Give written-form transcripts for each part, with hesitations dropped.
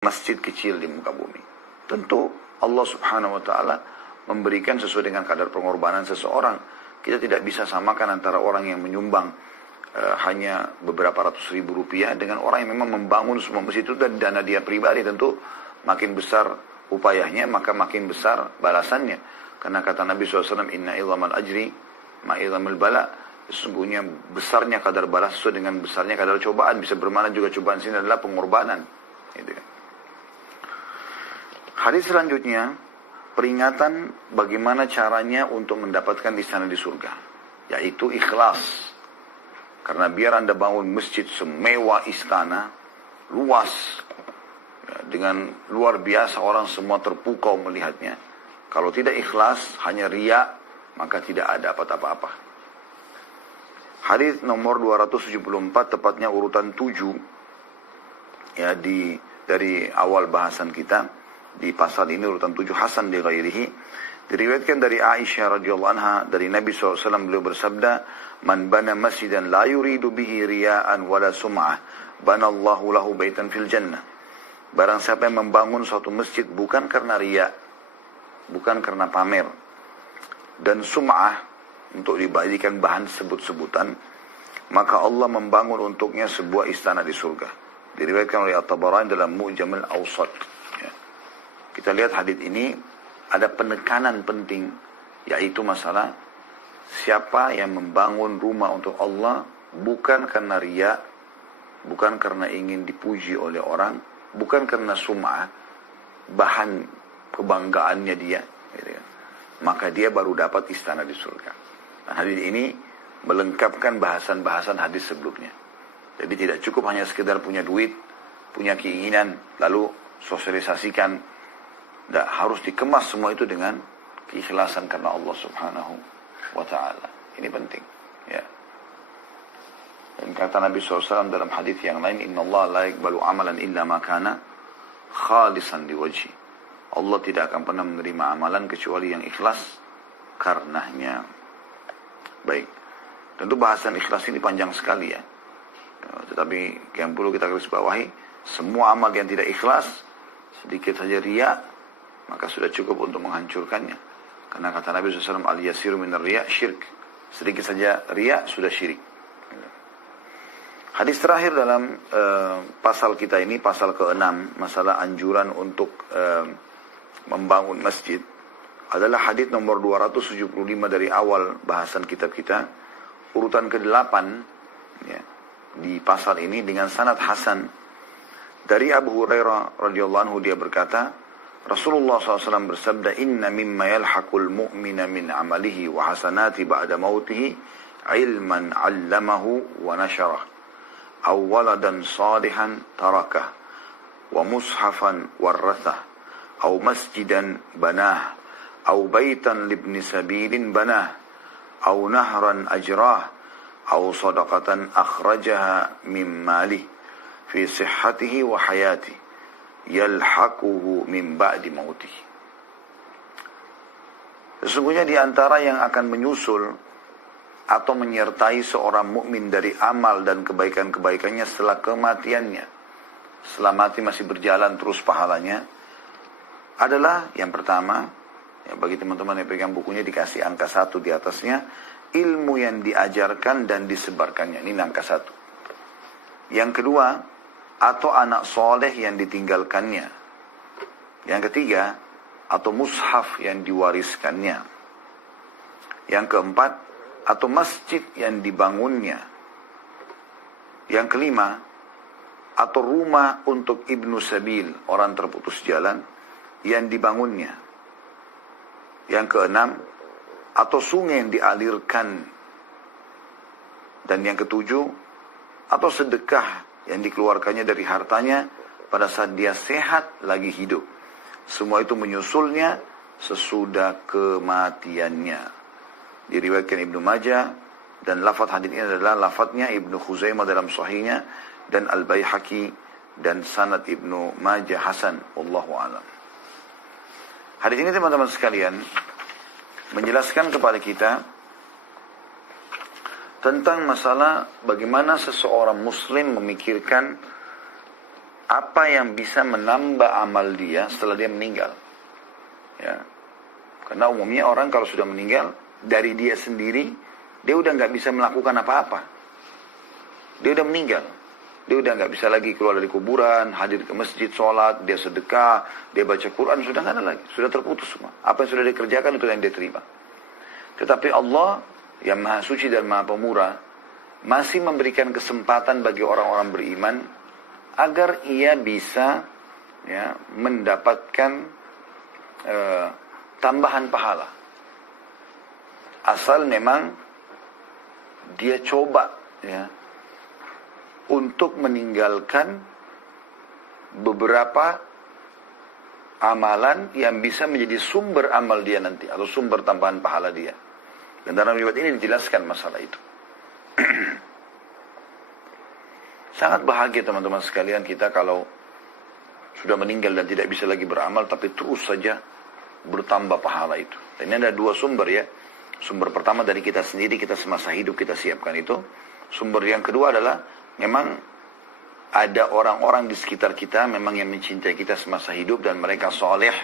masjid kecil di muka bumi. Tentu Allah subhanahu wa ta'ala memberikan sesuai dengan kadar pengorbanan seseorang. Kita tidak bisa samakan antara orang yang menyumbang hanya beberapa ratus ribu rupiah dengan orang yang memang membangun semua masjid itu dan dana dia pribadi. Tentu makin besar upayanya maka makin besar balasannya. Karena kata Nabi SAW, inna idhamal ajri ma'idhamil bala. Sesungguhnya besarnya kadar balas sesuai dengan besarnya kadar cobaan. Bisa bermakna juga cobaan sini adalah pengorbanan. Gitu kan. Hadis selanjutnya, peringatan bagaimana caranya untuk mendapatkan di sana di surga. Yaitu ikhlas. Karena biar Anda bangun masjid semewah istana, luas, ya, dengan luar biasa orang semua terpukau melihatnya. Kalau tidak ikhlas, hanya riya, maka tidak ada apa-apa. Hadis nomor 274, tepatnya urutan 7, ya, dari awal bahasan kita, di pasal ini urutan 7, Hasan li ghairihi. Diriwayatkan dari Aisyah radhiyallahu anha, dari Nabi SAW beliau bersabda, man bana masjidan la yuridu bihi riya'an wala sum'ah, banallahu lahu baitan fil jannah. Barang siapa yang membangun suatu masjid bukan karena riya, bukan karena pamer, dan sum'ah, untuk dibadikan bahan sebut-sebutan, maka Allah membangun untuknya sebuah istana di surga. Diriwayatkan oleh At-Tabarani dalam Mu'jam al-Awsat. Ya. Kita lihat hadis ini ada penekanan penting, yaitu masalah siapa yang membangun rumah untuk Allah bukan karena riya, bukan karena ingin dipuji oleh orang, bukan karena sum'ah, bahan kebanggaannya dia, gitu kan. Maka dia baru dapat istana di surga. Nah, hadis ini melengkapkan bahasan-bahasan hadis sebelumnya. Jadi tidak cukup hanya sekedar punya duit, punya keinginan, lalu sosialisasikan. Tidak, harus dikemas semua itu dengan keikhlasan karena Allah subhanahu wa ta'ala. Ini penting. Ya. Dan kata Nabi SAW dalam hadis yang lain, inna Allah la yakbalu amalan illa makana khalisan liwajhi. Allah tidak akan pernah menerima amalan kecuali yang ikhlas karenanya. Baik. Tentu bahasan ikhlas ini panjang sekali ya. Tetapi yang perlu kita garis bawahi, semua amal yang tidak ikhlas, sedikit saja riya, maka sudah cukup untuk menghancurkannya. Karena kata Nabi SAW, al-yasiru minar riya syirk. Sedikit saja riya, sudah syirik. Hadis terakhir dalam pasal kita ini, pasal ke-6, masalah anjuran untuk membangun masjid, adalah hadis nomor 275 dari awal bahasan kitab kita, urutan ke-8 ya, di pasal ini dengan sanad hasan. Dari Abu Hurairah radhiyallahu anhu dia berkata, Rasulullah SAW bersabda, inna mimma yalhaqul mu'mina min amalihi wa hasanati ba'da mautihi ilman 'allamahu wa nasyarah aw waladan salihan tarakah wa mushafan warrathah aw masjidan banah aw baitan libni sabilin banah aw nahran ajrah aw sadaqatan akhrajaha min malih fi sihhatihi wa hayatihi yalhaquhu min ba'di mautih. Sesungguhnya di antara yang akan menyusul atau menyertai seorang mukmin dari amal dan kebaikan-kebaikannya setelah kematiannya, setelah mati masih berjalan terus pahalanya, adalah yang pertama, ya, bagi teman-teman yang pegang bukunya dikasih angka 1 di atasnya, ilmu yang diajarkan dan disebarkannya. Ini angka 1. Yang kedua, atau anak soleh yang ditinggalkannya. Yang ketiga, atau mushaf yang diwariskannya. Yang keempat, atau masjid yang dibangunnya. Yang kelima, atau rumah untuk ibnu sabil, orang terputus jalan, yang dibangunnya. Yang keenam, atau sungai yang dialirkan. Dan yang ketujuh, atau sedekah yang dikeluarkannya dari hartanya pada saat dia sehat lagi hidup. Semua itu menyusulnya sesudah kematiannya. Diriwayatkan Ibnu Majah, dan lafaz hadis ini adalah lafaznya Ibnu Khuzaimah dalam sahihnya, dan Al-Baihaqi, dan sanad Ibnu Majah Hasan. Wallahu a'lam. Hadis ini teman-teman sekalian menjelaskan kepada kita tentang masalah bagaimana seseorang muslim memikirkan apa yang bisa menambah amal dia setelah dia meninggal. Ya. Karena umumnya orang kalau sudah meninggal, dari dia sendiri, dia udah nggak bisa melakukan apa-apa. Dia udah meninggal. Dia udah nggak bisa lagi keluar dari kuburan, hadir ke masjid, sholat, dia sedekah, dia baca Quran, sudah nggak ada lagi. Sudah terputus semua. Apa yang sudah dikerjakan itu yang dia terima. Tetapi Allah yang Maha Suci dan Maha Pemurah masih memberikan kesempatan bagi orang-orang beriman agar ia bisa ya, mendapatkan tambahan pahala. Asal memang dia coba ya, untuk meninggalkan beberapa amalan yang bisa menjadi sumber amal dia nanti atau sumber tambahan pahala dia. Dan dalam riwayat ini dijelaskan masalah itu. Sangat bahagia teman-teman sekalian kita kalau sudah meninggal dan tidak bisa lagi beramal, tapi terus saja bertambah pahala itu. Dan ini ada dua sumber ya. Sumber pertama dari kita sendiri, kita semasa hidup kita siapkan itu. Sumber yang kedua adalah memang ada orang-orang di sekitar kita memang yang mencintai kita semasa hidup dan mereka soleh.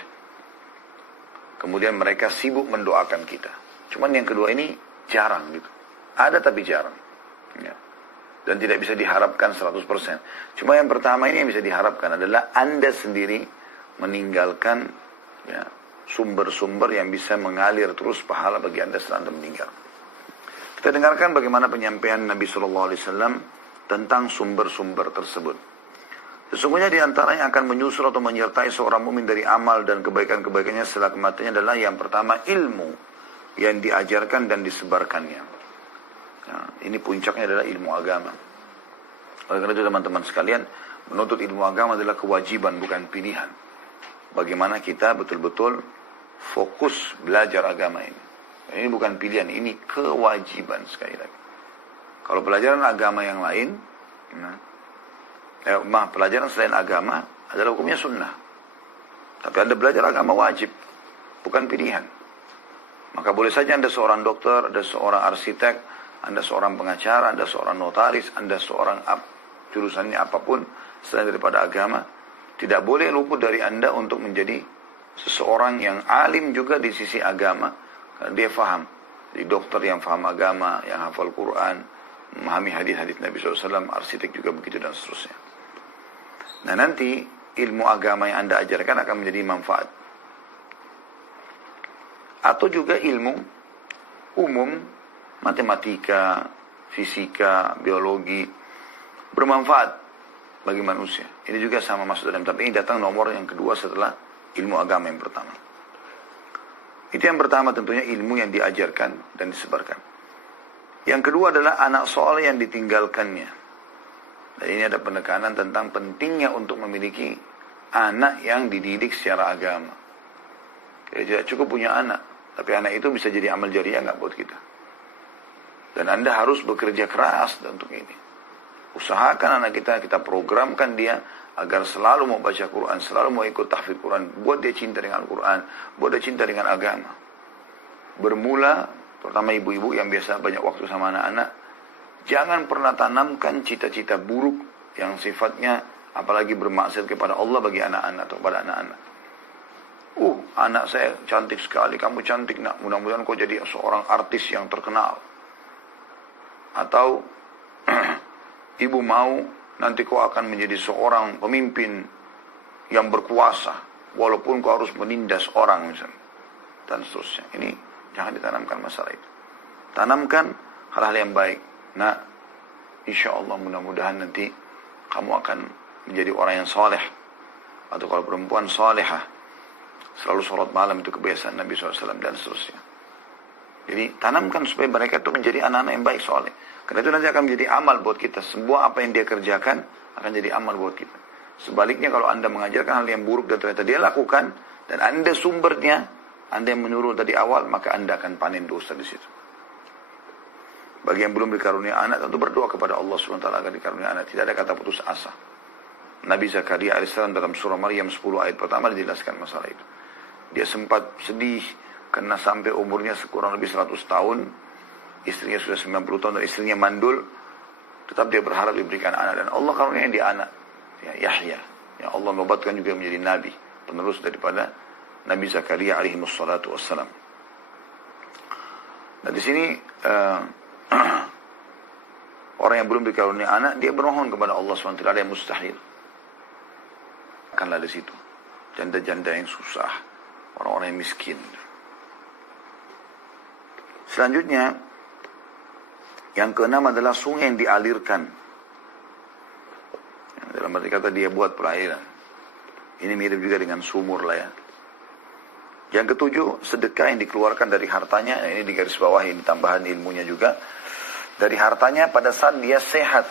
Kemudian mereka sibuk mendoakan kita. Cuman yang kedua ini jarang gitu. Ada tapi jarang. Ya. Dan tidak bisa diharapkan 100%. Cuma yang pertama ini yang bisa diharapkan adalah Anda sendiri meninggalkan ya, sumber-sumber yang bisa mengalir terus pahala bagi Anda setelah Anda meninggal. Kita dengarkan bagaimana penyampaian Nabi SAW tentang sumber-sumber tersebut. Sesungguhnya di antaranya akan menyusul atau menyertai seorang mukmin dari amal dan kebaikan-kebaikannya setelah kematiannya adalah yang pertama ilmu yang diajarkan dan disebarkannya. Nah, ini puncaknya adalah ilmu agama. Oleh karena itu teman-teman sekalian, menuntut ilmu agama adalah kewajiban bukan pilihan. Bagaimana kita betul-betul fokus belajar agama ini. Ini bukan pilihan, ini kewajiban sekali lagi. Kalau pelajaran agama yang lain, pelajaran selain agama adalah hukumnya sunnah. Tapi Anda belajar agama wajib, bukan pilihan. Maka boleh saja Anda seorang dokter, Anda seorang arsitek, Anda seorang pengacara, Anda seorang notaris, Anda seorang jurusannya apapun selain daripada agama, tidak boleh luput dari Anda untuk menjadi seseorang yang alim juga di sisi agama. Karena dia faham. Jadi dokter yang faham agama, yang hafal Quran, memahami hadis-hadis Nabi SAW, arsitek juga begitu dan seterusnya. Nah nanti ilmu agama yang Anda ajarkan akan menjadi manfaat. Atau juga ilmu umum, matematika, fisika, biologi, bermanfaat bagi manusia. Ini juga sama masuk dalam, tapi ini datang nomor yang kedua setelah ilmu agama yang pertama. Itu yang pertama tentunya ilmu yang diajarkan dan disebarkan. Yang kedua adalah anak soleh yang ditinggalkannya. Dan ini ada penekanan tentang pentingnya untuk memiliki anak yang dididik secara agama. Kita tidak cukup punya anak, tapi anak itu bisa jadi amal jariah nggak buat kita. Dan Anda harus bekerja keras untuk ini. Usahakan anak kita programkan dia agar selalu mau baca Quran, selalu mau ikut tahfidz Quran. Buat dia cinta dengan Al-Quran, buat dia cinta dengan agama. Bermula, terutama ibu-ibu yang biasa banyak waktu sama anak-anak, jangan pernah tanamkan cita-cita buruk yang sifatnya apalagi bermaksud kepada Allah bagi anak-anak atau pada anak-anak. Anak saya cantik sekali, kamu cantik nak, mudah-mudahan kau jadi seorang artis yang terkenal. Atau ibu mau nanti kau akan menjadi seorang pemimpin yang berkuasa walaupun kau harus menindas orang misalnya dan seterusnya. Ini jangan ditanamkan masalah itu. Tanamkan hal-hal yang baik. Nah, insya Allah mudah-mudahan nanti kamu akan menjadi orang yang soleh. Atau kalau perempuan solehah, selalu sholat malam itu kebiasaan Nabi SAW dan seterusnya. Jadi tanamkan supaya mereka itu menjadi anak-anak yang baik soleh. Karena itu nanti akan menjadi amal buat kita. Semua apa yang dia kerjakan akan jadi amal buat kita. Sebaliknya kalau Anda mengajarkan hal yang buruk dan ternyata dia lakukan, dan Anda sumbernya, Anda yang menyuruh dari awal, maka Anda akan panen dosa di situ. Bagi yang belum dikarunia anak, tentu berdoa kepada Allah SWT agar dikarunia anak. Tidak ada kata putus asa. Nabi Zakaria AS dalam surah Maryam 10 ayat pertama dijelaskan masalah itu. Dia sempat sedih karena sampai umurnya kurang lebih 100 tahun, istrinya sudah 90 tahun dan istrinya mandul, tetap dia berharap diberikan anak, dan Allah karuniai dia anak, ya, Yahya. yang Allah nobatkan juga menjadi nabi, penerus daripada Nabi Zakaria alaihi wassalatu wassalam. Nah di sini orang yang belum dikaruniai anak, dia bermohon kepada Allah SWT, ada yang mustahil. Akanlah di situ janda-janda yang susah, orang-orang yang miskin. Selanjutnya, yang keenam adalah sungai yang dialirkan. Dalam arti kata dia buat perairan. Ini mirip juga dengan sumur lah ya. Yang ketujuh, sedekah yang dikeluarkan dari hartanya. Ini di garis bawah, ini tambahan ilmunya juga. Dari hartanya pada saat dia sehat,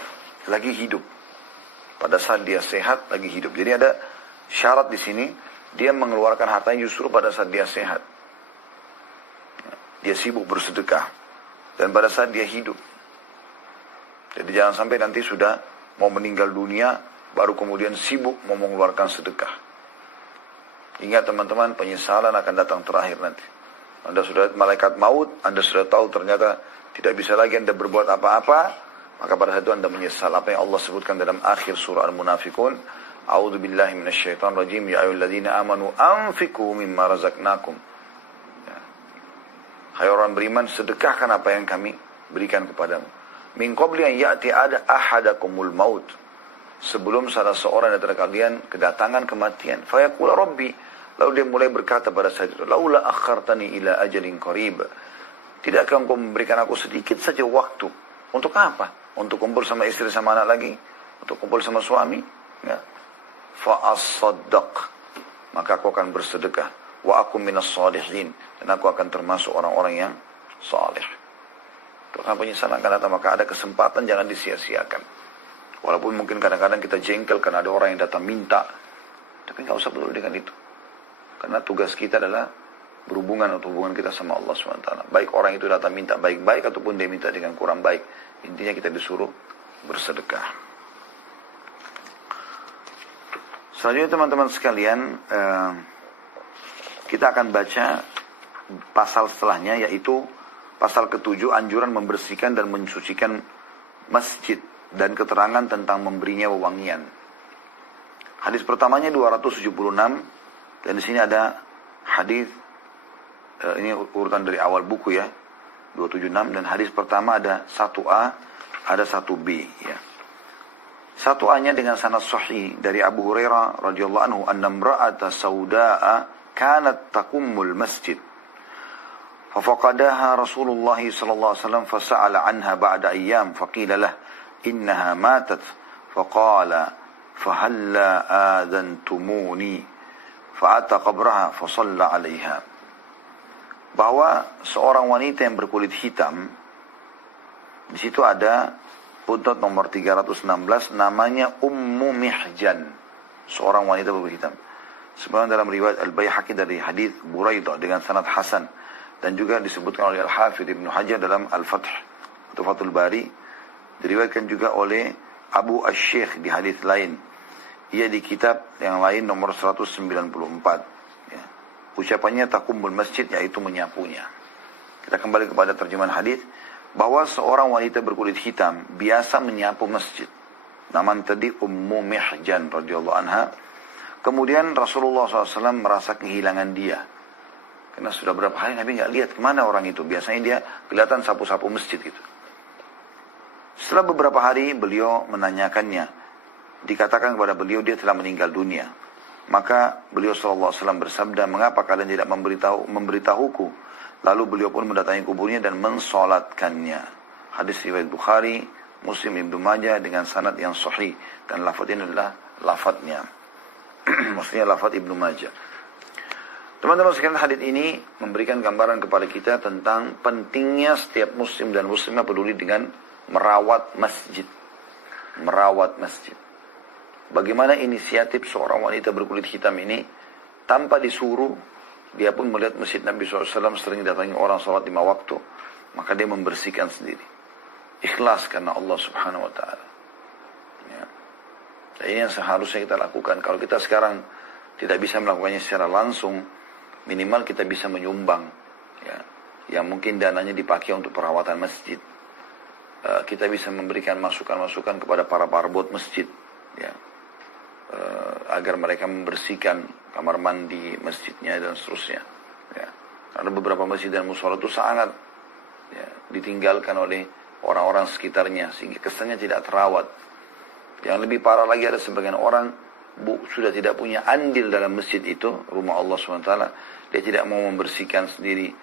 lagi hidup. Pada saat dia sehat, lagi hidup. Jadi ada syarat di sini, dia mengeluarkan hartanya justru pada saat dia sehat. Dia sibuk bersedekah. Dan pada saat dia hidup. Jadi jangan sampai nanti sudah mau meninggal dunia, baru kemudian sibuk mau mengeluarkan sedekah. Ingat teman-teman, penyesalan akan datang terakhir nanti. Anda sudah malaikat maut, Anda sudah tahu ternyata tidak bisa lagi Anda berbuat apa-apa, maka pada saat itu Anda menyesal. Apa yang Allah sebutkan dalam akhir surah Al-Munafikun, A'udzu billahi minasyaitonir rajim, ya ayyuhalladzina amanu anfiqu mimma razaqnakum. Ya. Hai orang beriman, sedekahkan apa yang kami berikan kepadamu. Min qabli an ya'ti ahadakumul maut. Sebelum salah seorang dari kalian kedatangan kematian. Fayaqula rabbi. Lalu dia mulai berkata pada saat itu, laula akhartani ila ajalin qarib. Tidakkah engkau memberikan aku sedikit saja waktu? Untuk apa? Untuk kumpul sama istri sama anak lagi? Untuk kumpul sama suami? Ya. Fa'asaddaq. Maka aku akan bersedekah. Wa aku minas salihin. Dan aku akan termasuk orang-orang yang salih. Karena penyesalan akan datang, maka ada kesempatan, jangan disia-siakan. Walaupun mungkin kadang-kadang kita jengkel karena ada orang yang datang minta. Tapi nggak usah peduli dengan itu. Karena tugas kita adalah berhubungan atau hubungan kita sama Allah SWT. Baik orang itu datang minta baik-baik ataupun dia minta dengan kurang baik. Intinya kita disuruh bersedekah. Selanjutnya teman-teman sekalian, kita akan baca pasal setelahnya, yaitu pasal ke-7, anjuran membersihkan dan mensucikan masjid dan keterangan tentang memberinya wewangian. Hadis pertamanya 276, dan di sini ada hadis, ini urutan dari awal buku ya, 276, dan hadis pertama ada 1A, ada 1B ya. 1A-nya dengan sanad sahih dari Abu Hurairah radhiyallahu anhu, anna imra'ata sauda'a kanat taqummul masjid. ففقدها رسول الله صلى الله عليه وسلم فسأل عنها بعد أيام فقيل له إنها ماتت فقال فهلا آذنتموني فأتى قبرها فصلى عليها. Bahwa seorang wanita yang berkulit hitam, di situ ada footnote nomor 316, namanya Ummu Mihjan, seorang wanita berkulit hitam. Sebenarnya dalam riwayat Al-Baihaqi dari hadis Buraidah dengan sanad hasan, dan juga disebutkan oleh Al-Hafidh Ibnu Hajar dalam Al-Fath atau Fathul Bari, diriwayatkan juga oleh Abu Asy-Syaikh di hadis lain. Ia di kitab yang lain nomor 194. Ya. Ucapannya taqummul masjid, yaitu menyapunya. Kita kembali kepada terjemahan hadis, bahwa seorang wanita berkulit hitam biasa menyapu masjid. Nama tadi Ummu Mihjan radhiyallahu anha. Kemudian Rasulullah SAW merasa kehilangan dia. Karena sudah berapa hari Nabi nggak lihat kemana orang itu. Biasanya dia kelihatan sapu-sapu masjid gitu. Setelah beberapa hari beliau menanyakannya. Dikatakan kepada beliau dia telah meninggal dunia. Maka beliau SAW bersabda, mengapa kalian tidak memberitahuku? Lalu beliau pun mendatangi kuburnya dan mensolatkannya. Hadis riwayat Bukhari, Muslim, Ibnu Majah dengan sanad yang sahih. Dan lafaz ini adalah lafaznya. Maksudnya lafaz Ibnu Majah. Teman-teman sekalian, hadis ini memberikan gambaran kepada kita tentang pentingnya setiap muslim dan muslimah peduli dengan merawat masjid. Merawat masjid. Bagaimana inisiatif seorang wanita berkulit hitam ini, tanpa disuruh, dia pun melihat masjid Nabi SAW sering datangi orang sholat 5 waktu, maka dia membersihkan sendiri. Ikhlas karena Allah Subhanahu Wa Taala. Ya. Dan ini yang seharusnya kita lakukan. Kalau kita sekarang tidak bisa melakukannya secara langsung, minimal kita bisa menyumbang, ya, yang mungkin dananya dipakai untuk perawatan masjid. Kita bisa memberikan masukan-masukan kepada para parbot masjid, ya. agar mereka membersihkan kamar mandi, masjidnya dan seterusnya. Ya. Karena beberapa masjid dan musola itu sangat ditinggalkan oleh orang-orang sekitarnya sehingga kesannya tidak terawat. Yang lebih parah lagi ada sebagian orang sudah tidak punya andil dalam masjid itu, rumah Allah SWT. Dia tidak mau membersihkan sendiri.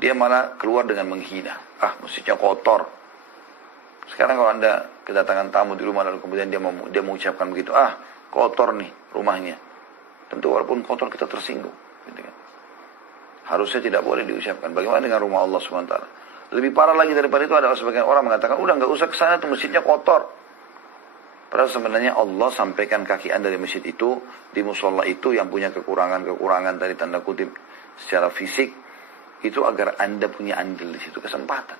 Dia malah keluar dengan menghina. Masjidnya kotor. Sekarang kalau Anda kedatangan tamu di rumah lalu kemudian dia mengucapkan begitu, kotor nih rumahnya. Tentu walaupun kotor kita tersinggung. Gitu kan. Harusnya tidak boleh diucapkan. Bagaimana dengan rumah Allah SWT? Lebih parah lagi daripada itu adalah sebagian orang mengatakan, udah nggak usah ke sana tuh masjidnya kotor. Padahal sebenarnya Allah sampaikan kaki Anda di masjid itu, di musola itu yang punya kekurangan dari tanda kutip secara fisik, itu agar Anda punya andil di situ, kesempatan.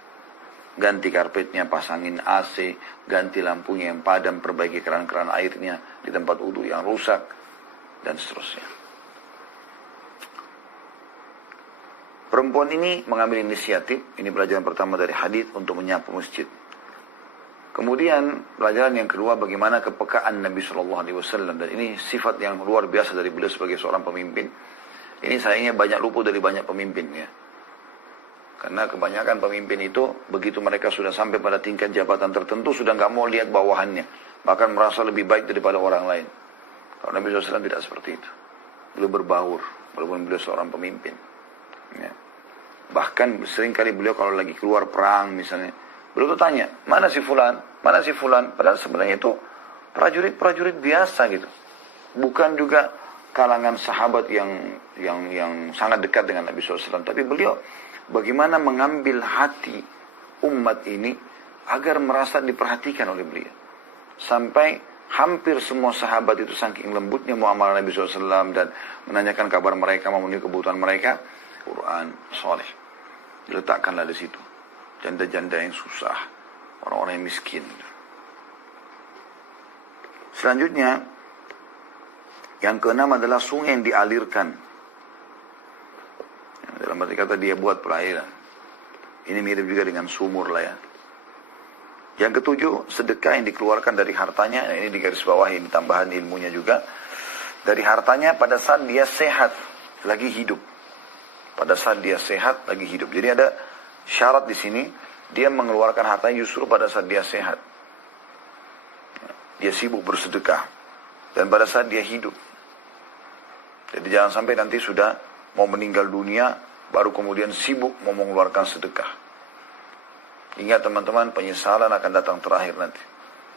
Ganti karpetnya, pasangin AC, ganti lampunya yang padam, perbaiki keran-keran airnya di tempat wudu yang rusak, dan seterusnya. Perempuan ini mengambil inisiatif, ini pelajaran pertama dari hadis untuk menyapu masjid. Kemudian pelajaran yang kedua bagaimana kepekaan Nabi SAW, dan ini sifat yang luar biasa dari beliau sebagai seorang pemimpin. Ini sayangnya banyak luput dari banyak pemimpin ya. Karena kebanyakan pemimpin itu begitu mereka sudah sampai pada tingkat jabatan tertentu sudah nggak mau lihat bawahannya, bahkan merasa lebih baik daripada orang lain. Kalau Nabi SAW tidak seperti itu. Beliau berbaur, walaupun beliau seorang pemimpin. Ya. Bahkan seringkali beliau kalau lagi keluar perang misalnya, beliau tuh tanya, mana si fulan, mana si fulan. Padahal sebenarnya itu prajurit biasa gitu, bukan juga kalangan sahabat yang sangat dekat dengan Nabi SAW. Tapi beliau bagaimana mengambil hati umat ini agar merasa diperhatikan oleh beliau, sampai hampir semua sahabat itu saking lembutnya muamalah Nabi SAW dan menanyakan kabar mereka, memenuhi kebutuhan mereka. Quran, soleh, diletakkanlah di situ. Janda-janda yang susah, orang-orang yang miskin. Selanjutnya, yang keenam adalah sungai yang dialirkan. Dalam arti kata dia buat perairan. Ini mirip juga dengan sumur lah ya. Yang ketujuh, sedekah yang dikeluarkan dari hartanya. Ini di garis bawah ini tambahan ilmunya juga. Dari hartanya pada saat dia sehat, lagi hidup. Pada saat dia sehat, lagi hidup. Jadi ada syarat di sini, dia mengeluarkan hartanya justru pada saat dia sehat. Dia sibuk bersedekah. Dan pada saat dia hidup. Jadi jangan sampai nanti sudah mau meninggal dunia, baru kemudian sibuk mau mengeluarkan sedekah. Ingat teman-teman, penyesalan akan datang terakhir nanti.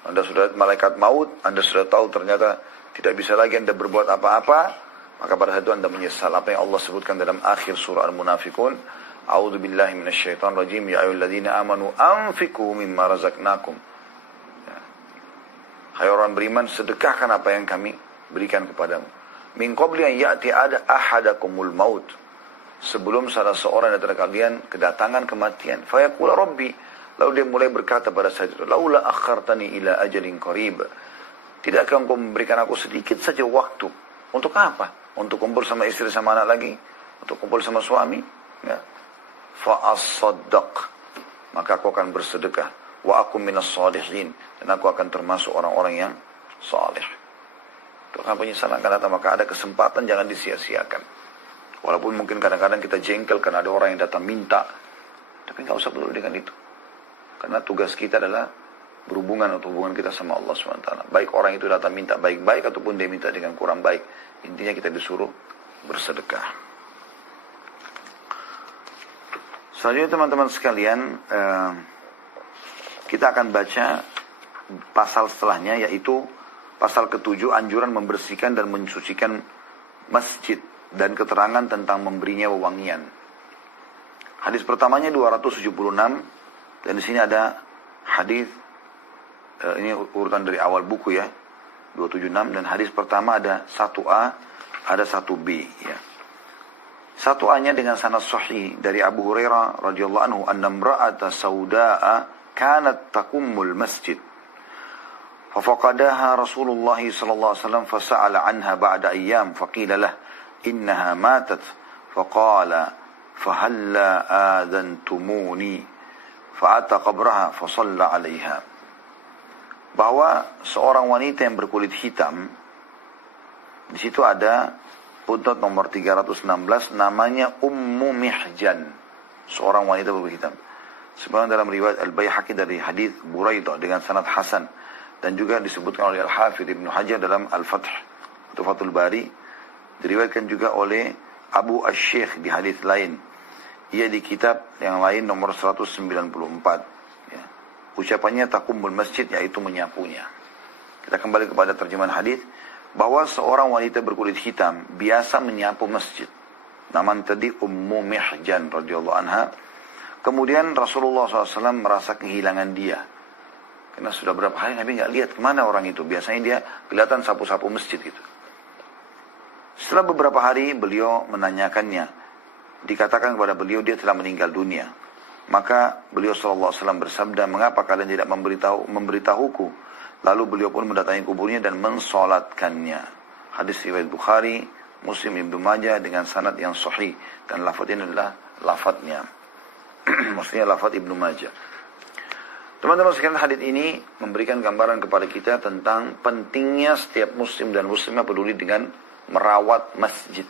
Anda sudah malaikat maut, Anda sudah tahu ternyata tidak bisa lagi Anda berbuat apa-apa. Maka pada saat itu Anda menyesal. Apa yang Allah sebutkan dalam akhir surah Al-Munafikun. A'udzu billahi minasyaitonir rajim. Ya ayyuhalladzina amanu anfiqu mimma razaqnakum. Ya. Hai orang beriman, sedekahkan apa yang kami berikan kepadamu. Min qabli an ya'ti ahadakumul maut. Sebelum salah seorang dari kalian kedatangan kematian. Fa yaqulu rabbi. Lalu dia mulai berkata pada saat itu, laula akhartani ila ajalin qarib. Tidakkah engkau memberikan aku sedikit saja waktu? Untuk apa? Untuk kumpul sama istri sama anak lagi? Untuk kumpul sama suami? Ya. Fa'asaddaq. Maka aku akan bersedekah. Wa aku minas salihin. Dan aku akan termasuk orang-orang yang salih. Itu kan penyesalan akan datang. Maka ada kesempatan, jangan disia-siakan. Walaupun mungkin kadang-kadang kita jengkel karena ada orang yang datang minta. Tapi nggak usah peduli dengan itu. Karena tugas kita adalah berhubungan atau hubungan kita sama Allah SWT. Baik orang itu datang minta baik-baik ataupun dia minta dengan kurang baik. Intinya kita disuruh bersedekah. Selanjutnya teman-teman sekalian, kita akan baca pasal setelahnya, yaitu pasal ke-7, anjuran membersihkan dan mensucikan masjid dan keterangan tentang memberinya wewangian. Hadis pertamanya 276, dan di sini ada hadis, ini urutan dari awal buku ya, 276, dan hadis pertama ada 1A, ada 1B ya. 1A-nya dengan sanad sahih dari Abu Hurairah radhiyallahu anhu, anna imra'ata sauda'a kanat taqummul masjid. Fafaqadaha Rasulullah sallallahu alaihi wasallam fasa'ala anha ba'da ayyam faqila lah innaha matat faqala fahalla adantumuni fa'ata qabraha fasalla 'alaiha. Bahwa seorang wanita yang berkulit hitam Di situ ada footnote nomor 316, namanya Ummu Mihjan, seorang wanita berbaju hitam. Sebagaimana dalam riwayat Al-Baihaqi dari hadis Buraidah dengan sanad hasan, dan juga disebutkan oleh Al-Hafidz Ibnu Hajar dalam Al-Fath atau Fathul Bari, diriwayatkan juga oleh Abu Asy-Syaikh di hadis lain. Ia di kitab yang lain nomor 194. Ya. Ucapannya taqummul masjid, yaitu menyapunya. Kita kembali kepada terjemahan hadis bahwa seorang wanita berkulit hitam biasa menyapu masjid. Nama tadi Ummu Mihjan radhiyallahu anha. Kemudian Rasulullah SAW merasa kehilangan dia. Karena sudah berapa hari Nabi nggak lihat kemana orang itu. Biasanya dia kelihatan sapu-sapu masjid gitu. Setelah beberapa hari beliau menanyakannya. Dikatakan kepada beliau dia telah meninggal dunia. Maka beliau SAW bersabda, mengapa kalian tidak memberitahuku? Lalu beliau pun mendatangi kuburnya dan mensolatkannya. Hadis riwayat Bukhari, Muslim, Ibnu Majah dengan sanad yang sahih. Dan lafaz ini adalah lafaznya. Maksudnya lafaz Ibnu Majah. Teman-teman sekalian, hadis ini memberikan gambaran kepada kita tentang pentingnya setiap muslim dan muslimah peduli dengan merawat masjid.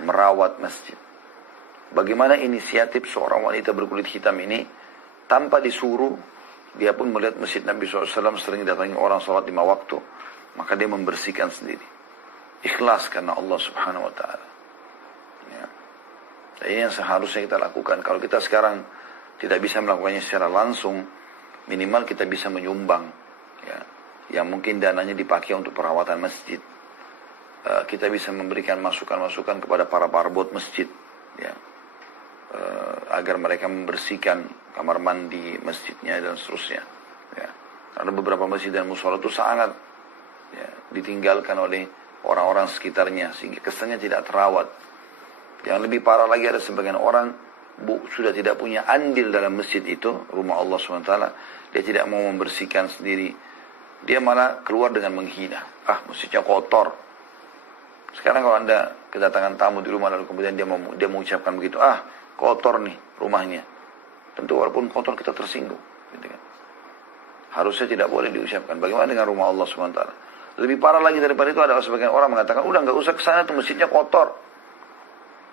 Merawat masjid. Bagaimana inisiatif seorang wanita berkulit hitam ini, tanpa disuruh, dia pun melihat masjid Nabi SAW sering datangi orang sholat 5 waktu, maka dia membersihkan sendiri. Ikhlas karena Allah Subhanahu Wa Taala. Ya. Ini yang seharusnya kita lakukan. Kalau kita sekarang tidak bisa melakukannya secara langsung, minimal kita bisa menyumbang. Ya. Yang mungkin dananya dipakai untuk perawatan masjid. Kita bisa memberikan masukan-masukan kepada para parbot masjid. Ya. Agar mereka membersihkan kamar mandi masjidnya dan seterusnya. Ya. Karena beberapa masjid dan mushola itu sangat ditinggalkan oleh orang-orang sekitarnya sehingga kesannya tidak terawat. Yang lebih parah lagi, ada sebagian orang sudah tidak punya andil dalam masjid itu, rumah Allah SWT. Dia tidak mau membersihkan sendiri. Dia malah keluar dengan menghina. Masjidnya kotor. Sekarang kalau Anda kedatangan tamu di rumah lalu kemudian dia mengucapkan begitu, kotor nih rumahnya. Tentu walaupun kotor kita tersinggung. Gitu kan. Harusnya tidak boleh diucapkan. Bagaimana dengan rumah Allah SWT? Lebih parah lagi daripada itu, ada sebagian orang mengatakan, udah nggak usah ke sana tuh masjidnya kotor.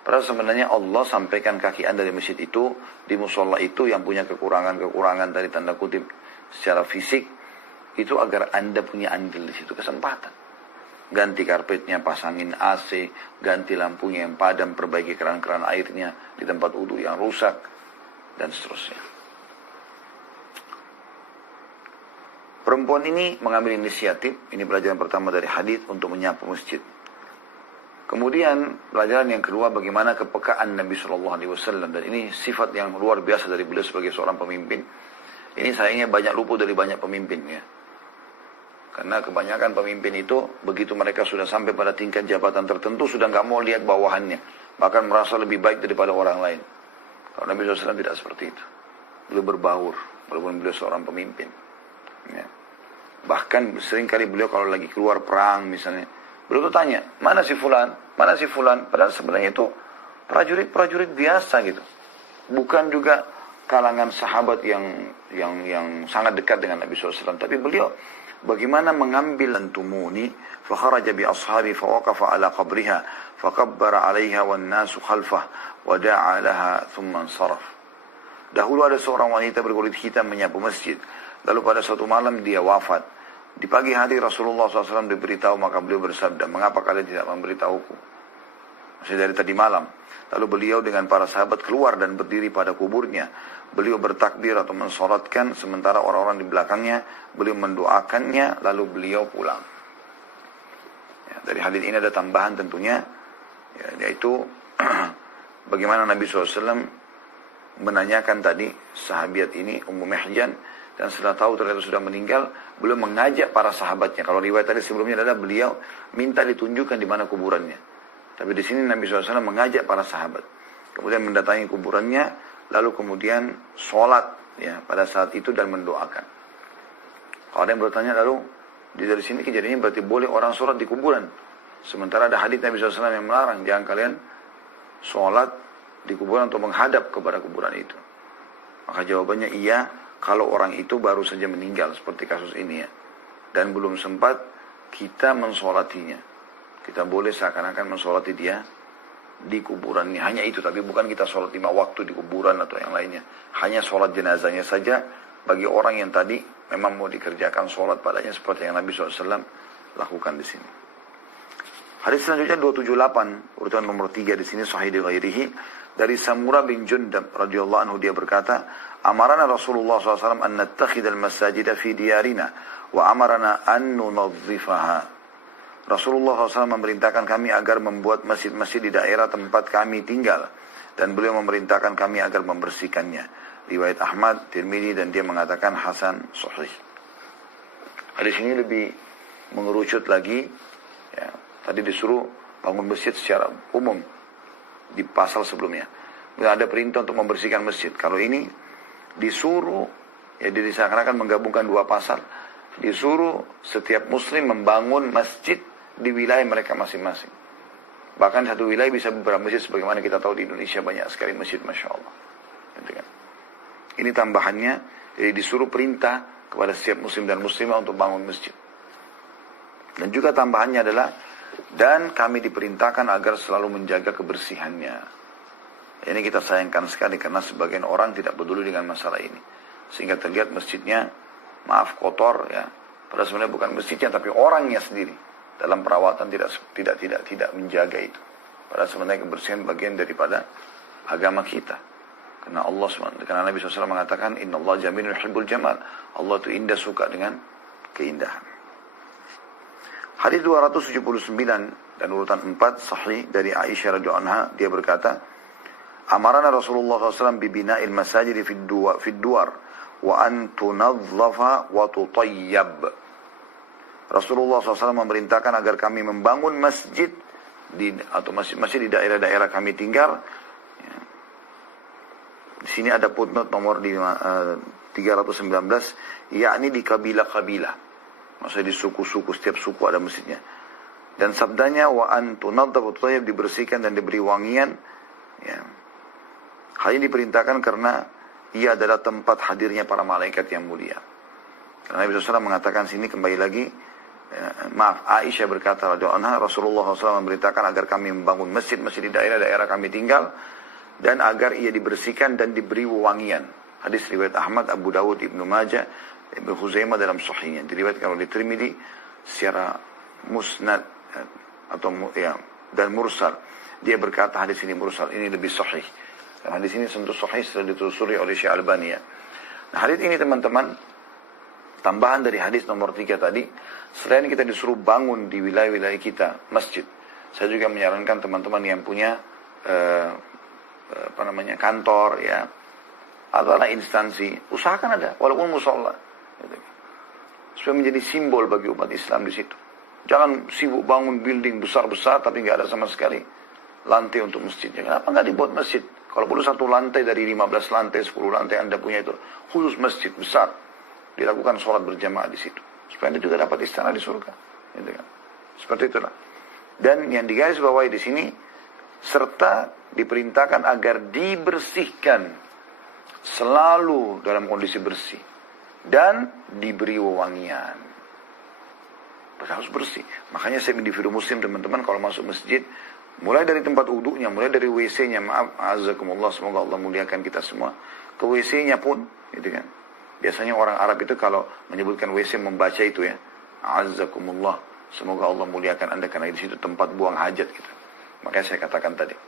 Padahal sebenarnya Allah sampaikan kaki Anda di masjid itu, di musola itu yang punya kekurangan dari tanda kutip secara fisik, itu agar Anda punya andil di situ, kesempatan. Ganti karpetnya, pasangin AC, ganti lampunya yang padam, perbaiki keran-keran airnya di tempat wudu yang rusak, dan seterusnya. Perempuan ini mengambil inisiatif, ini pelajaran pertama dari hadis, untuk menyapu masjid. Kemudian pelajaran yang kedua, bagaimana kepekaan Nabi SAW. Dan ini sifat yang luar biasa dari beliau sebagai seorang pemimpin. Ini sayangnya banyak luput dari banyak pemimpin ya. Karena kebanyakan pemimpin itu, begitu mereka sudah sampai pada tingkat jabatan tertentu, sudah nggak mau lihat bawahannya. Bahkan merasa lebih baik daripada orang lain. Kalau Nabi SAW tidak seperti itu. Beliau berbaur, walaupun beliau seorang pemimpin. Ya. Bahkan seringkali beliau kalau lagi keluar perang misalnya, beliau tuh tanya, mana si fulan? Mana si fulan? Padahal sebenarnya itu prajurit biasa gitu. Bukan juga kalangan sahabat yang sangat dekat dengan Nabi SAW. Tapi beliau bagaimana mengambil antumuni, fa kharaja bi ashabi fa waqafa ala qabriha fa kabbara 'alaiha wan nasu khalfah wa da'a laha thumma insaraf. Dahulu ada seorang wanita berkulit hitam menyapu masjid. Lalu pada suatu malam dia wafat. Di pagi hari Rasulullah SAW diberitahu, maka beliau bersabda, mengapa kalian tidak memberitahuku? Maksudnya dari tadi malam. Lalu beliau dengan para sahabat keluar dan berdiri pada kuburnya. Beliau bertakbir atau mensolatkan, sementara orang-orang di belakangnya, beliau mendoakannya, lalu beliau pulang. Ya, dari hadis ini ada tambahan tentunya, yaitu bagaimana Nabi SAW menanyakan tadi sahabiat ini, Ummu Mihjan, dan setelah tahu ternyata sudah meninggal, beliau mengajak para sahabatnya. Kalau riwayat tadi sebelumnya adalah beliau minta ditunjukkan di mana kuburannya. Tapi di sini Nabi SAW mengajak para sahabat. Kemudian mendatangi kuburannya, lalu kemudian sholat ya pada saat itu dan mendoakan. Kalau ada yang bertanya, lalu dari sini kejadiannya berarti boleh orang sholat di kuburan. Sementara ada hadits Nabi SAW yang melarang, jangan kalian sholat di kuburan atau menghadap kepada kuburan itu. Maka jawabannya iya, kalau orang itu baru saja meninggal seperti kasus ini ya, dan belum sempat kita mensolatinya. Kita boleh seakan-akan mensolati dia di kuburannya. Hanya itu, tapi bukan kita sholat 5 waktu di kuburan atau yang lainnya. Hanya sholat jenazahnya saja bagi orang yang tadi memang mau dikerjakan sholat padanya seperti yang Nabi SAW lakukan di sini. Hadis selanjutnya 278, urutan nomor 3 di sini sahih di ghairihi, dari Samura bin Jundab radhiyallahu anhu, dia berkata, amarana Rasulullah SAW an nattakhidal masajida fi diyarina wa amarana an nunazzifaha. Rasulullah SAW memerintahkan kami agar membuat masjid-masjid di daerah tempat kami tinggal, dan beliau memerintahkan kami agar membersihkannya. Riwayat Ahmad, Tirmidzi, dan dia mengatakan hasan sahih. Hadis ini lebih mengerucut lagi. Ya, tadi disuruh bangun masjid secara umum di pasal sebelumnya. Ada perintah untuk membersihkan masjid. Kalau ini disuruh, ya diseakan-akan menggabungkan dua pasal. Disuruh setiap muslim membangun masjid di wilayah mereka masing-masing. Bahkan satu wilayah bisa beberapa masjid, sebagaimana kita tahu di Indonesia banyak sekali masjid, Masya Allah. Ini tambahannya, jadi disuruh perintah kepada setiap muslim dan muslimah untuk bangun masjid. Dan juga tambahannya adalah, dan kami diperintahkan agar selalu menjaga kebersihannya. Ini kita sayangkan sekali karena sebagian orang tidak peduli dengan masalah ini, sehingga terlihat masjidnya, maaf, kotor ya. Padahal sebenarnya bukan masjidnya tapi orangnya sendiri dalam perawatan tidak menjaga itu. Padahal sebenarnya kebersihan bagian daripada agama kita. Karena Nabi SAW mengatakan, Inna Allah jamilun yuhibbul jamal. Allah itu indah, suka dengan keindahan. Hadis 279 dan urutan 4 sahih dari Aisyah radhiyallahu anha, dia berkata, amarana Rasulullah SAW bibina'il masajid fid duar wa an tunazzafa wa tutayyab. Rasulullah SAW memerintahkan agar kami membangun masjid atau masjid di daerah-daerah kami tinggal. Ya. Di sini ada footnote nomor 319, yakni di kabilah-kabilah. Maksudnya di suku-suku, setiap suku ada masjidnya. Dan sabdanya wa an tunazzafa wa tutayyab, dibersihkan dan diberi wangian. Ya. Hal ini diperintahkan karena ia adalah tempat hadirnya para malaikat yang mulia. Karena Nabi SAW mengatakan sini kembali lagi, Aisyah berkata radhiyallahu anha, Rasulullah SAW memerintahkan agar kami membangun masjid-masjid di daerah-daerah kami tinggal, dan agar ia dibersihkan dan diberi wewangian. Hadis riwayat Ahmad, Abu Dawud, Ibnu Majah, Ibnu Khuzaimah dalam sahihnya. Diriwayatkan oleh Tirmidzi secara musnad atau ya, dan mursal. Dia berkata hadis ini mursal, ini lebih sahih. Karena hadis ini tentu sahih setelah ditelusuri oleh Syekh Albani ya. Nah, hadis ini teman-teman, tambahan dari hadis nomor 3 tadi, selain kita disuruh bangun di wilayah-wilayah kita masjid, saya juga menyarankan teman-teman yang punya kantor ya, atau instansi, usahakan ada walaupun musola, gitu. Supaya menjadi simbol bagi umat Islam di situ. Jangan sibuk bangun building besar-besar tapi nggak ada sama sekali lantai untuk masjidnya. Kenapa nggak dibuat masjid? Kalau perlu satu lantai dari 15 lantai, 10 lantai Anda punya itu khusus masjid besar, dilakukan sholat berjamaah di situ, supaya Anda juga dapat istana di surga, gitu kan? Seperti itulah. Dan yang digarisbawahi di sini, serta diperintahkan agar dibersihkan selalu dalam kondisi bersih dan diberi wewangian. Harus bersih. Makanya saya individu muslim teman-teman kalau masuk masjid, mulai dari tempat wudhunya, mulai dari WC-nya, maaf, azakumullah, semoga Allah muliakan kita semua, ke WC-nya pun, gitu kan. Biasanya orang Arab itu kalau menyebutkan WC membaca itu ya, azakumullah, semoga Allah muliakan Anda, karena di situ tempat buang hajat gitu. Makanya saya katakan tadi,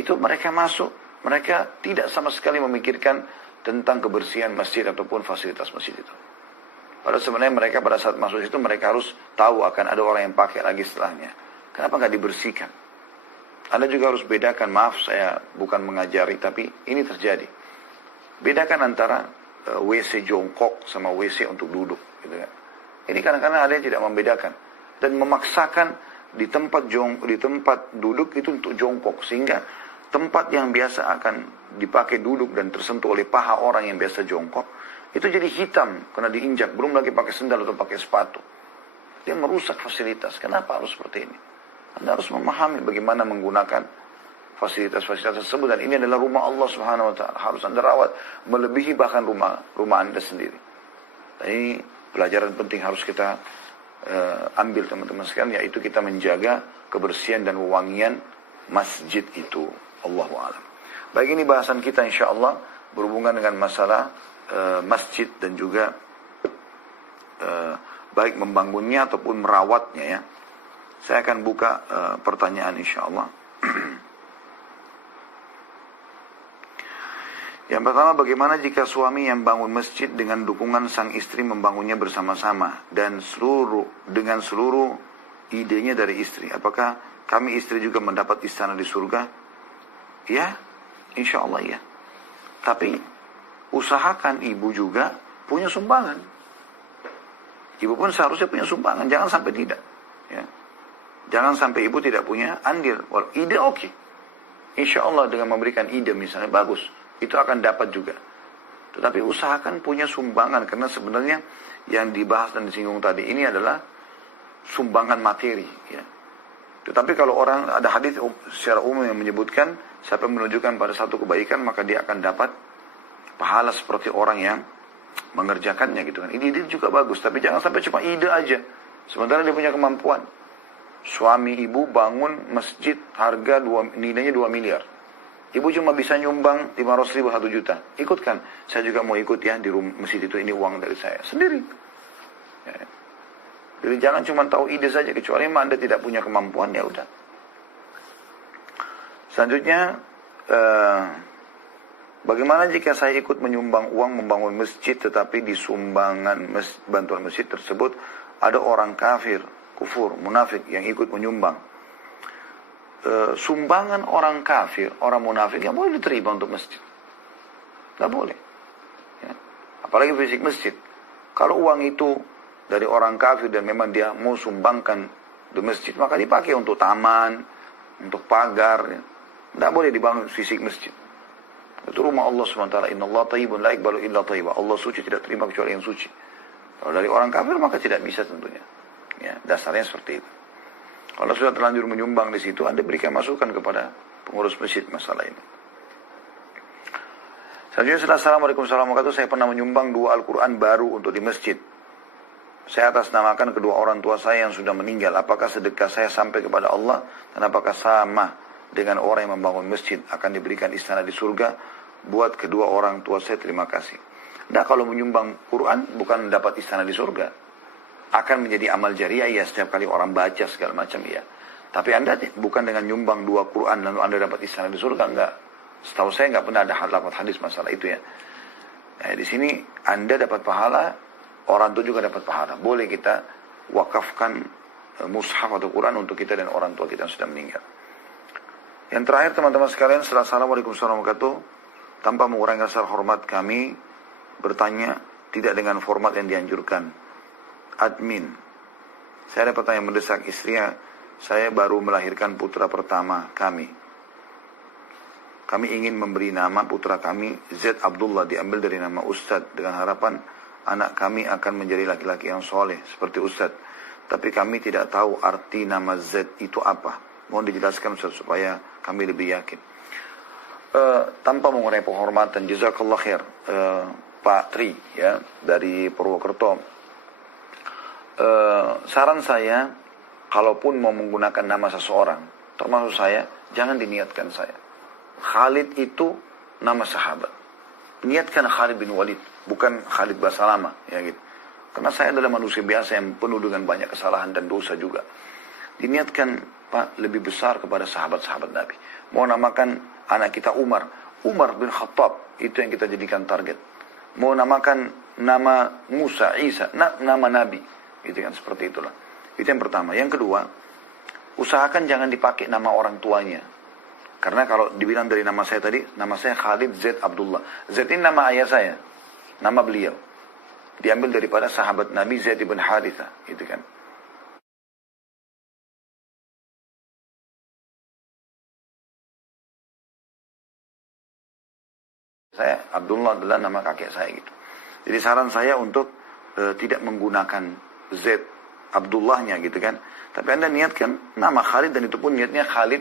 itu mereka masuk, mereka tidak sama sekali memikirkan tentang kebersihan masjid ataupun fasilitas masjid itu. Padahal sebenarnya mereka pada saat masuk itu mereka harus tahu akan ada orang yang pakai lagi setelahnya. Kenapa nggak dibersihkan? Anda juga harus bedakan, maaf saya bukan mengajari, tapi ini terjadi. Bedakan antara WC jongkok sama WC untuk duduk. Gitu kan. Ini kadang-kadang ada yang tidak membedakan. Dan memaksakan di tempat duduk itu untuk jongkok. Sehingga tempat yang biasa akan dipakai duduk dan tersentuh oleh paha orang yang biasa jongkok, itu jadi hitam karena diinjak. Belum lagi pakai sendal atau pakai sepatu. Dia merusak fasilitas. Kenapa harus seperti ini? Anda harus memahami bagaimana menggunakan fasilitas-fasilitas tersebut, dan ini adalah rumah Allah Subhanahu wa taala. Harus Anda rawat melebihi bahkan rumah Anda sendiri. Dan ini pelajaran penting harus kita ambil teman-teman sekalian, yaitu kita menjaga kebersihan dan wewangian masjid itu. Allahu a'lam. Baik, ini bahasan kita insyaallah berhubungan dengan masalah masjid dan juga baik membangunnya ataupun merawatnya ya. Saya akan buka pertanyaan insyaallah. Yang pertama, bagaimana jika suami yang bangun masjid dengan dukungan sang istri membangunnya bersama-sama dan dengan seluruh idenya dari istri? Apakah kami istri juga mendapat istana di surga? Ya, insya Allah ya. Tapi usahakan ibu juga punya sumbangan. Ibu pun seharusnya punya sumbangan, jangan sampai tidak. Ya. Jangan sampai ibu tidak punya andil. Ide oke. Insya Allah dengan memberikan ide misalnya bagus. Itu akan dapat juga. Tetapi usahakan punya sumbangan. Karena sebenarnya yang dibahas dan disinggung tadi ini adalah sumbangan materi. Ya. Tetapi kalau orang, ada hadis secara umum yang menyebutkan, siapa yang menunjukkan pada satu kebaikan, maka dia akan dapat pahala seperti orang yang mengerjakannya gitu kan. Ide juga bagus. Tapi jangan sampai cuma ide aja. Sementara dia punya kemampuan. Suami ibu bangun masjid harga nilainya 2 miliar. Ibu cuma bisa nyumbang 500 ribu 1 juta. Ikutkan. Saya juga mau ikut ya di masjid itu, ini uang dari saya. Sendiri. Ya. Jadi jangan cuma tahu ide saja. Kecuali Anda tidak punya kemampuan, ya udah. Selanjutnya, bagaimana jika saya ikut menyumbang uang membangun masjid, tetapi di sumbangan bantuan masjid tersebut ada orang kafir, kufur, munafik yang ikut menyumbang. Sumbangan orang kafir, orang munafik yang boleh diterima untuk masjid. Tidak boleh. Ya. Apalagi fisik masjid. Kalau uang itu dari orang kafir dan memang dia mau sumbangkan di masjid, maka dipakai untuk taman, untuk pagar. Ya. Tidak boleh dibangun fisik masjid. Itu rumah Allah SWT. Inna Allah tayyibun la iqbalu illa tayyibah. Allah suci, tidak terima kecuali yang suci. Kalau dari orang kafir maka tidak bisa tentunya. Ya, dasarnya seperti itu. Kalau sudah terlanjur menyumbang di situ, Anda berikan masukan kepada pengurus masjid masalah ini. Selanjutnya, Assalamualaikum warahmatullahi wabarakatuh. Saya pernah menyumbang 2 Al-Quran baru untuk di masjid. Saya atas namakan kedua orang tua saya yang sudah meninggal. Apakah sedekah saya sampai kepada Allah? Dan apakah sama dengan orang yang membangun masjid akan diberikan istana di surga? Buat kedua orang tua saya terima kasih. Nah, kalau menyumbang Quran bukan dapat istana di surga. Akan menjadi amal jariah, ya, setiap kali orang baca segala macam, ya. Tapi Anda bukan dengan nyumbang 2 Quran lalu Anda dapat istana di surga, enggak. Setahu saya enggak pernah ada hadis masalah itu ya. Nah, di sini Anda dapat pahala, orang tua juga dapat pahala. Boleh kita wakafkan mushaf atau Quran untuk kita dan orang tua kita yang sudah meninggal. Yang terakhir teman-teman sekalian, Assalamualaikum warahmatullahi wabarakatuh. Tanpa mengurangi rasa hormat kami bertanya tidak dengan format yang dianjurkan. Admin, saya ada pertanyaan mendesak. Istrinya, saya baru melahirkan putra pertama kami. Kami ingin memberi nama putra kami Z Abdullah, diambil dari nama Ustadz, dengan harapan anak kami akan menjadi laki-laki yang soleh seperti Ustadz. Tapi kami tidak tahu arti nama Z itu apa. Mohon dijelaskan Ustadz supaya kami lebih yakin. Tanpa mengurangi penghormatan, jazakallah khair, Pak Tri ya dari Purwokerto. Saran saya, kalaupun mau menggunakan nama seseorang, termasuk saya, jangan diniatkan saya. Khalid itu nama sahabat. Niatkan Khalid bin Walid, bukan Khalid Basalama, ya gitu. Karena saya adalah manusia biasa yang penuh dengan banyak kesalahan dan dosa juga. Diniatkan, Pak, lebih besar kepada sahabat-sahabat Nabi. Mau namakan anak kita Umar bin Khattab, itu yang kita jadikan target. Mau namakan nama Musa, Isa, nama Nabi. Gitu kan, seperti itulah. Itu yang pertama. Yang kedua, usahakan jangan dipakai nama orang tuanya. Karena kalau dibilang dari nama saya tadi, nama saya Khalid Z Abdullah. Z ini nama ayah saya, nama beliau. Diambil daripada sahabat Nabi Zaid bin Haritha, gitu kan. Saya Abdullah adalah nama kakek saya gitu. Jadi saran saya untuk tidak menggunakan Z Abdullahnya gitu kan. Tapi Anda niatkan nama Khalid, dan itu pun niatnya Khalid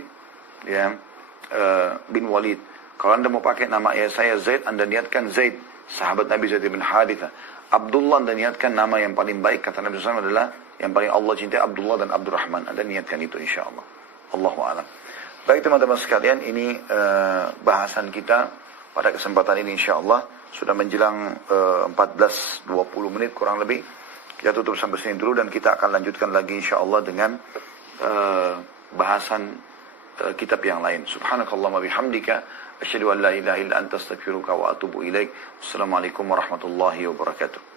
ya bin Walid. Kalau Anda mau pakai nama ayah saya Zaid, Anda niatkan Zaid, sahabat Nabi Zaid bin Haritha. Abdullah Anda niatkan nama yang paling baik, kata Nabi SAW adalah yang paling Allah cintai Abdullah dan Abdurrahman. Anda niatkan itu insyaAllah. Allahu a'lam. Baik teman-teman sekalian, ini bahasan kita pada kesempatan ini insyaAllah. Sudah menjelang 14-20 menit kurang lebih. Kita tutup sampai sini dulu dan kita akan lanjutkan lagi insyaAllah dengan bahasan kitab yang lain. Subhanakallahumma bihamdika asyhadu an la ilaha illa anta astaghfiruka wa atubu ilaik. Assalamualaikum warahmatullahi wabarakatuh.